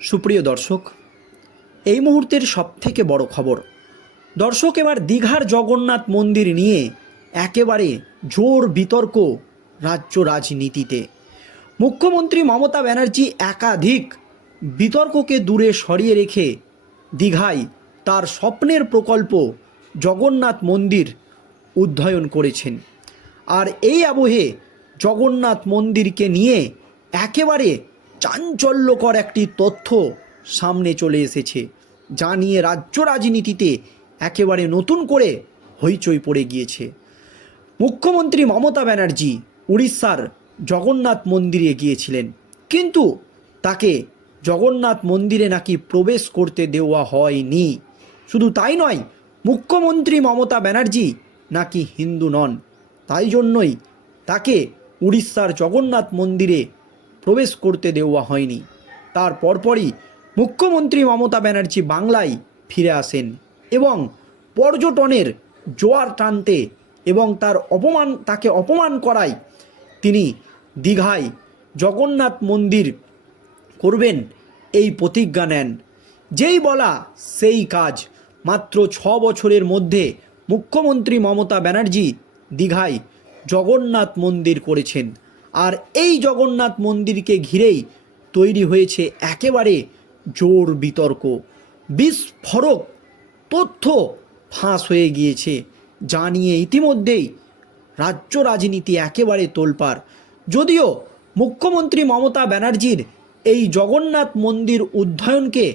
সুপ্রিয় দর্শক, এই মুহূর্তের সবথেকে বড় খবর, দর্শক এবার দীঘার জগন্নাথ মন্দির নিয়ে একেবারে জোর বিতর্ক রাজ্য রাজনীতিতে। মুখ্যমন্ত্রী মমতা ব্যানার্জি একাধিক বিতর্ককে দূরে সরিয়ে রেখে দীঘায় তার স্বপ্নের প্রকল্প জগন্নাথ মন্দির উদ্যয়ন করেছেন। আর এই আবহে জগন্নাথ মন্দিরকে নিয়ে একেবারে চাঞ্চল্যকর একটি তথ্য সামনে চলে এসেছে, যা নিয়ে রাজ্য রাজনীতিতে একেবারে নতুন করে হইচই পড়ে গিয়েছে। মুখ্যমন্ত্রী মমতা ব্যানার্জি উড়িষ্যার জগন্নাথ মন্দিরে গিয়েছিলেন, কিন্তু তাকে জগন্নাথ মন্দিরে নাকি প্রবেশ করতে দেওয়া হয়নি। শুধু তাই নয়, মুখ্যমন্ত্রী মমতা ব্যানার্জি নাকি হিন্দু নন, তাই জন্যই তাকে উড়িষ্যার জগন্নাথ মন্দিরে প্রবেশ করতে দেওয়া হয়নি। তার পরপরই মুখ্যমন্ত্রী মমতা ব্যানার্জি বাংলায় ফিরে আসেন এবং পর্যটনের জোয়ার টানতে এবং তার অপমান, তাকে অপমান করায় তিনি দীঘায় জগন্নাথ মন্দির করবেন এই প্রতিজ্ঞা নেন। যেই বলা সেই কাজ। মাত্র ছ বছরের মধ্যে মুখ্যমন্ত্রী মমতা ব্যানার্জি দীঘায় জগন্নাথ মন্দির করেছেন। আর এই জগন্নাথ মন্দিরকে ঘিরেই তৈরি হয়েছে একেবারে জোর বিতর্ক। বিস্ফোরক তথ্য ফাঁস হয়ে গিয়েছে, যা নিয়ে ইতিমধ্যেই রাজ্য রাজনীতি একেবারে তোলপাড় যদিও মুখ্যমন্ত্রী মমতা ব্যানার্জির এই জগন্নাথ মন্দির উদ্যয়নকে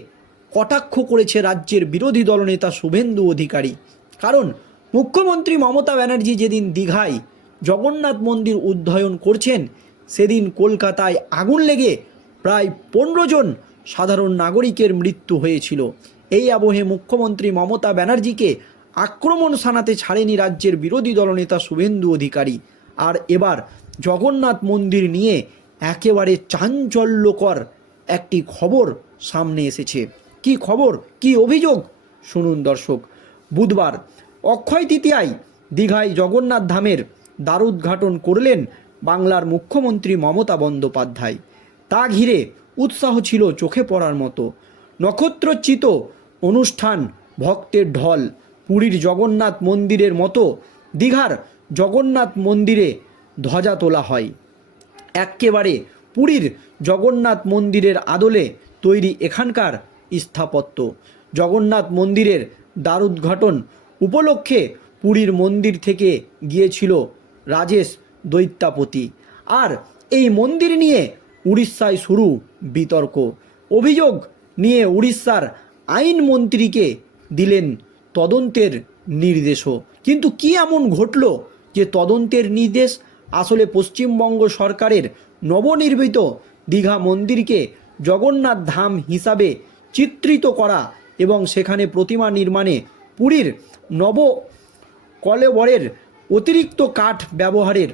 কটাক্ষ করেছে রাজ্যের বিরোধী দলনেতা শুভেন্দু অধিকারী। কারণ মুখ্যমন্ত্রী মমতা ব্যানার্জি যেদিন দীঘায় জগন্নাথ মন্দির উদ্যয়ন করছেন। সেদিন কলকাতায় আগুন লেগে প্রায় পনেরো জন সাধারণ নাগরিকের মৃত্যু হয়েছিল। এই আবহে মুখ্যমন্ত্রী মমতা ব্যানার্জিকে আক্রমণ শানাতে ছাড়েনি রাজ্যের বিরোধী দলনেতা শুভেন্দু অধিকারী। আর এবার জগন্নাথ মন্দির নিয়ে একেবারে চাঞ্চল্যকর একটি খবর সামনে এসেছে। কি খবর? কি অভিযোগ? শুনুন দর্শক, বুধবার অক্ষয় তৃতীয়ায় দীঘায় জগন্নাথ ধামের দ্বারোদ্ঘাটন করলেন বাংলার মুখ্যমন্ত্রী মমতা বন্দ্যোপাধ্যায়। তা ঘিরে উৎসাহ ছিল চোখে পড়ার মতো। নক্ষত্রচিত অনুষ্ঠান ভক্তের ঢল, পুরীর জগন্নাথ মন্দিরের মতো দীঘার জগন্নাথ মন্দিরে ধ্বজা তোলা হয়। এক্কেবারে পুরীর জগন্নাথ মন্দিরের আদলে তৈরি এখানকার স্থাপত্য। জগন্নাথ মন্দিরের দ্বারোদ্ঘাটন উপলক্ষে পুরীর মন্দির থেকে গিয়েছিল রাজেশ দৈত্যাপতি। আর এই মন্দির নিয়ে উড়িষ্যায় শুরু বিতর্ক। অভিযোগ নিয়ে উড়িষ্যার আইনমন্ত্রীকে দিলেন তদন্তের নির্দেশও। কিন্তু কি এমন ঘটল যে তদন্তের নির্দেশ আসলে পশ্চিমবঙ্গ সরকারের নবনির্মিত দীঘা মন্দিরকে জগন্নাথ ধাম হিসাবে চিত্রিত করা এবং সেখানে প্রতিমা নির্মাণে পুরীর নব কলেবরের অতিরিক্ত কাঠ ব্যবহারের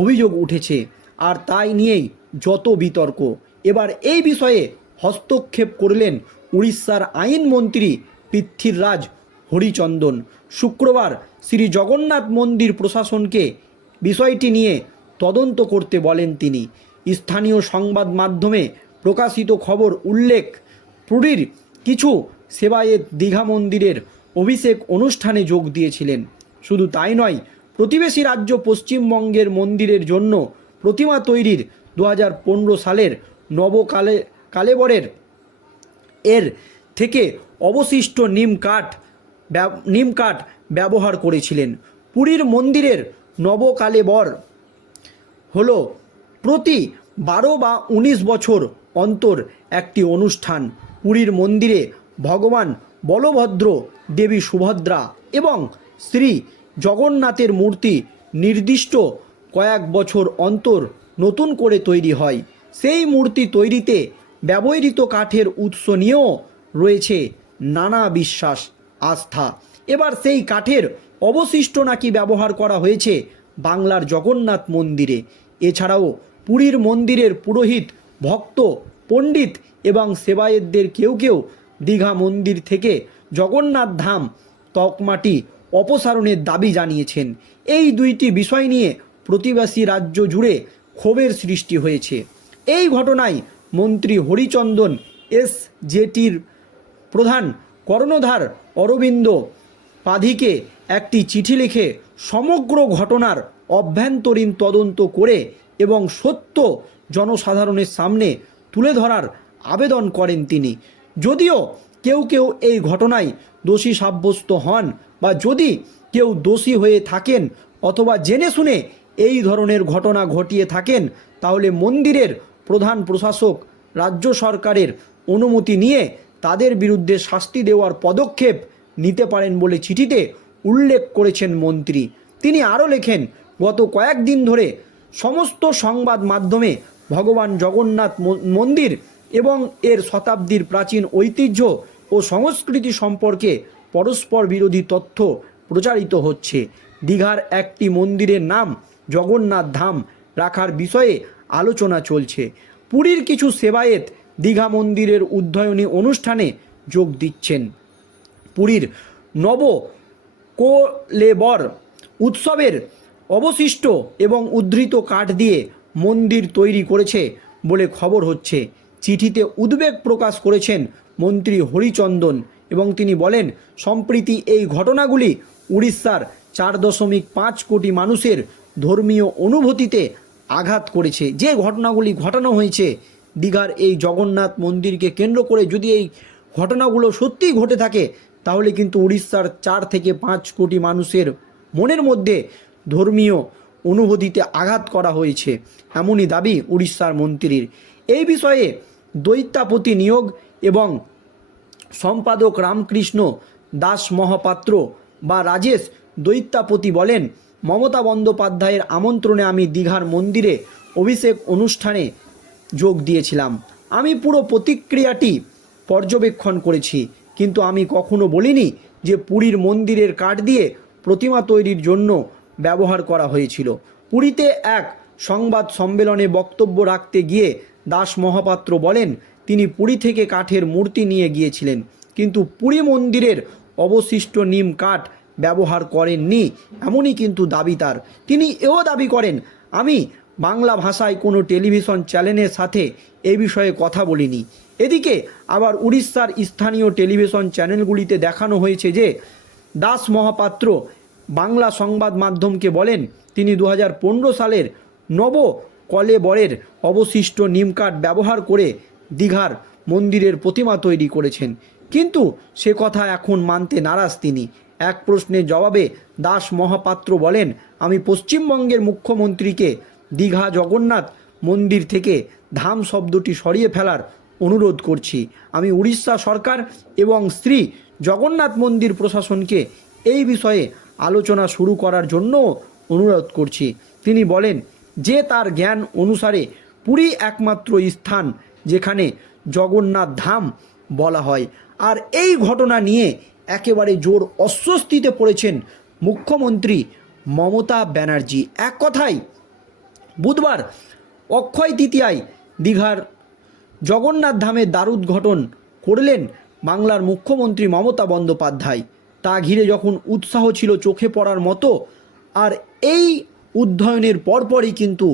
অভিযোগ উঠেছে, আর তাই নিয়েই যত বিতর্ক। এবার এই বিষয়ে হস্তক্ষেপ করলেন উড়িষ্যার আইনমন্ত্রী পৃথ্বীরাজ হরিচন্দন। শুক্রবার শ্রী জগন্নাথ মন্দির প্রশাসনকে বিষয়টি নিয়ে তদন্ত করতে বলেন তিনি। স্থানীয় সংবাদ মাধ্যমে প্রকাশিত খবর উল্লেখ, পুরীর কিছু সেবায়েত দীঘা মন্দিরের অভিষেক অনুষ্ঠানে যোগ দিয়েছিলেন। শুধু তাই নয় প্রতিবেশী রাজ্য পশ্চিমবঙ্গের মন্দিরের জন্য প্রতিমা তৈরির দু হাজার পনেরো সালের নবকালে, কালেবরের এর থেকে অবশিষ্ট নিম কাঠ নিম কাঠ ব্যবহার করেছিলেন। পুরীর মন্দিরের নবকালেবর হল প্রতি বারো বা উনিশ বছর অন্তর একটি অনুষ্ঠান। পুরীর মন্দিরে ভগবান বলভদ্র দেবী সুভদ্রা এবং শ্রী জগন্নাথের মূর্তি নির্দিষ্ট কয়েক বছর অন্তর নতুন করে তৈরি হয়। সেই মূর্তি তৈরিতে ব্যবহৃত কাঠের উৎস নিয়েও রয়েছে নানা বিশ্বাস, আস্থা। এবার সেই কাঠের অবশিষ্ট নাকি ব্যবহার করা হয়েছে বাংলার জগন্নাথ মন্দিরে। এছাড়াও পুরীর মন্দিরের পুরোহিত, ভক্ত, পণ্ডিত এবং সেবায়েতদের কেউ কেউ দীঘা মন্দির থেকে জগন্নাথ ধাম, তকমাটি অপসারণের দাবি জানিয়েছেন। এই দুইটি বিষয় নিয়ে প্রতিবেশী রাজ্য জুড়ে ক্ষোভের সৃষ্টি হয়েছে। এই ঘটনায় মন্ত্রী হরিচন্দন এস জেটির প্রধান কর্ণধার অরবিন্দ পাধিকে একটি চিঠি লিখে সমগ্র ঘটনার অভ্যন্তরীণ তদন্ত করে এবং সত্য জনসাধারণের সামনে তুলে ধরার আবেদন করেন তিনি। যদিও কেউ কেউ এই ঘটনায় দোষী সাব্যস্ত হন বা যদি কেউ দোষী হয়ে থাকেন অথবা জেনে শুনে এই ধরনের ঘটনা ঘটিয়ে থাকেন, তাহলে মন্দিরের প্রধান প্রশাসক, রাজ্য সরকারের অনুমতি নিয়ে তাদের বিরুদ্ধে শাস্তি দেওয়ার পদক্ষেপ নিতে পারেন বলে চিঠিতে উল্লেখ করেছেন মন্ত্রী। তিনি আরও লেখেন, গত কয়েকদিন ধরে সমস্ত সংবাদ মাধ্যমে ভগবান জগন্নাথ মন্দির এবং এর শতাব্দীর প্রাচীন ঐতিহ্য ও সংস্কৃতি সম্পর্কে পরস্পর বিরোধী তথ্য প্রচারিত হচ্ছে। দীঘার একটি মন্দিরের নাম জগন্নাথ ধাম রাখার বিষয়ে আলোচনা চলছে। পুরীর কিছু সেবায়েত দীঘা মন্দিরের উদ্যয়নী অনুষ্ঠানে যোগ দিচ্ছেন। পুরীর নব কোলেবর উৎসবের অবশিষ্ট এবং উদ্ধৃত কাঠ দিয়ে মন্দির তৈরি করেছে বলে খবর হচ্ছে। চিঠিতে উদ্বেগ প্রকাশ করেছেন মন্ত্রী হরিচন্দন। এবং তিনি বলেন, সম্প্রীতি এই ঘটনাগুলি উড়িষ্যার চার দশমিক পাঁচ কোটি মানুষের ধর্মীয় অনুভূতিতে আঘাত করেছে। যে ঘটনাগুলি ঘটানো হয়েছে, দীঘার এই জগন্নাথ মন্দিরকে কেন্দ্র করে যদি এই ঘটনাগুলো সত্যিই ঘটে থাকে, তাহলে কিন্তু উড়িষ্যার চার থেকে পাঁচ কোটি মানুষের মনের মধ্যে ধর্মীয় অনুভূতিতে আঘাত করা হয়েছে। এমনই দাবি উড়িষ্যার মন্ত্রীর। এই বিষয়ে দৈত্যাপতি নিয়োগ এবং সম্পাদক রামকৃষ্ণ দাস মহাপাত্র বা রাজেশ দৈত্যাপতি বলেন, মমতা বন্দ্যোপাধ্যায়ের আমন্ত্রণে আমি দীঘার মন্দিরে অভিষেক অনুষ্ঠানে যোগ দিয়েছিলাম। আমি পুরো প্রতিক্রিয়াটি পর্যবেক্ষণ করেছি, কিন্তু আমি কখনো বলিনি যে পুরীর মন্দিরের কাঠ দিয়ে প্রতিমা তৈরির জন্য ব্যবহার করা হয়েছিল। পুরীতে এক সংবাদ সম্মেলনে বক্তব্য রাখতে গিয়ে দাস মহাপাত্র বলেন তিনি পুরী থেকে কাঠের মূর্তি নিয়ে গিয়েছিলেন। কিন্তু পুরী মন্দিরের অবশিষ্ট নিম কাঠ ব্যবহার করেননি, এমনই কিন্তু দাবি তার। তিনি এও দাবি করেন, আমি বাংলা ভাষায় কোনো টেলিভিশন চ্যানেলের সাথে এ বিষয়ে কথা বলিনি। এদিকে আবার উড়িষ্যার স্থানীয় টেলিভিশন চ্যানেলগুলিতে দেখানো হয়েছে যে, দাস মহাপাত্র বাংলা সংবাদ মাধ্যমকে বলেন, তিনি দু হাজার পনেরো সালের নব কলেবরের অবশিষ্ট নিমকাঠ ব্যবহার করে দীঘার মন্দিরের প্রতিমা তৈরি করেছেন। কিন্তু সে কথা এখন মানতে নারাজ তিনি। এক প্রশ্নের জবাবে দাস মহাপাত্র বলেন, আমি পশ্চিমবঙ্গের মুখ্যমন্ত্রীকে দীঘা জগন্নাথ মন্দির থেকে ধাম শব্দটি সরিয়ে ফেলার অনুরোধ করছি। আমি উড়িষ্যা সরকার এবং শ্রী জগন্নাথ মন্দির প্রশাসনকে এই বিষয়ে আলোচনা শুরু করার জন্য অনুরোধ করছি। তিনি বলেন, যে তার জ্ঞান অনুসারে পুরী একমাত্র স্থান যেখানে জগন্নাথ ধাম বলা হয়। আর এই ঘটনা নিয়ে একেবারে জোর অস্বস্তিতে পড়েছেন মুখ্যমন্ত্রী মমতা ব্যানার্জি। এক কথায়, বুধবার অক্ষয় তৃতীয়ায় দীঘার জগন্নাথ ধামে দারুদ্ঘটন করলেন বাংলার মুখ্যমন্ত্রী মমতা বন্দ্যোপাধ্যায়। তা ঘিরে যখন উৎসাহ ছিল চোখে পড়ার মতো, আর এই উদ্যয়নের পরপরই কিন্তু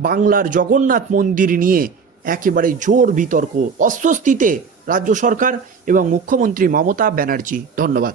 বাংলার জগন্নাথ মন্দির নিয়ে একেবারে জোর বিতর্ক অস্বস্তিতে রাজ্য সরকার এবং মুখ্যমন্ত্রী মমতা ব্যানার্জি। ধন্যবাদ।